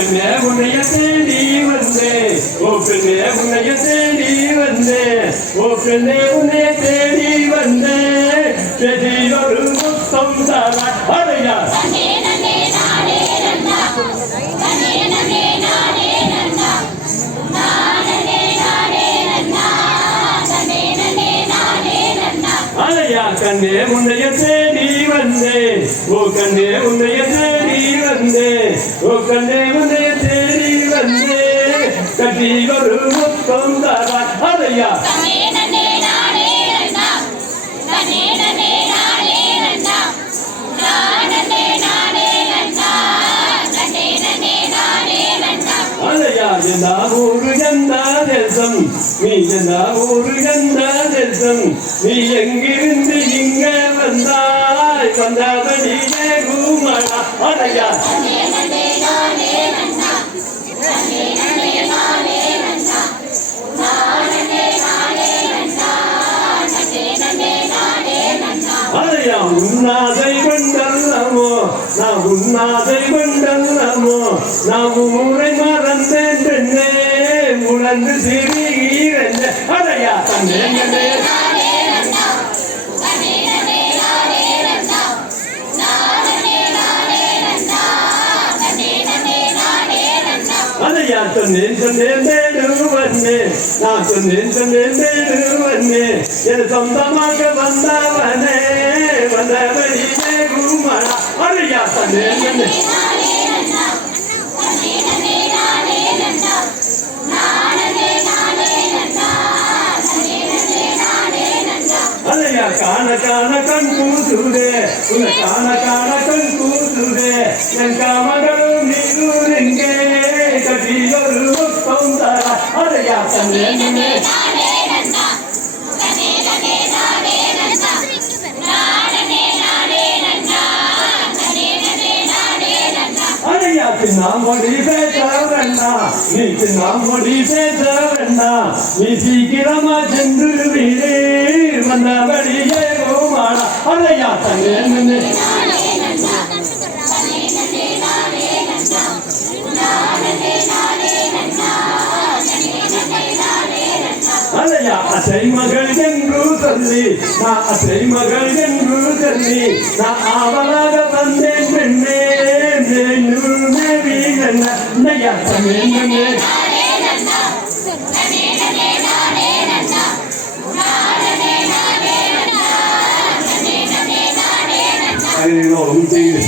பெண்ணே உன்னைய தேடி வந்தேன் ஓ பெண்ணே உன்னைய தேடி கண்ணே உன்னைய தேடி வந்தே. ஓ கண்ணே உன்னைய தேடி வந்தே. ஓ கண்ணே உன்னைய தேடி வந்தே. கட்டி ஒரு முத்தம் தாரா அதையா? ஒரு கந்தா தேசம்? நீ ஊரு கந்தா தேசம்? நீ எங்கிருந்து இங்க வந்தாய் வந்தபடியே குமரா அடையா அலையா உன்னாதை கொண்டல்லமோ நான் உன்னாதை கொண்டல்லமோ நான் முறை மறந்தேன். பெண்ணே உணர்ந்து சிறுகிறேன் அலையா தன்னே அதையா சொன்னேன் சொன்னேன் தேடுவன்னே நான் சொன்னேன் சொன்னேன் தேடுவன்னே என் சொந்தமாக வந்தவனே வந்தவழியே குமரா. அதையா சொன்னேன் சொன்னேன். காண காண கண் கூசுதே. உன காண காண கண் கூசு தர அலையா தன்னே அலையா பின்னாமொழி பேச வேண்டாம் நீ நீ சீக்கிரமா சென்று வீடு வந்தபடியே கோமாடா ಅಸೈ ಮಗಳು ಜನರು ತಲ್ಲಿ ನಾ ಅಸೈ ಮಗಳು ಜನರು ತಲ್ಲಿ ನಾ ಆವರಾದ ತಂದೆ ಬೆಣ್ಣೆ ಮೇನು ಮೇವಿ ನನ್ನ ನಯ ತಮೇನೆ I don't know, who's eating?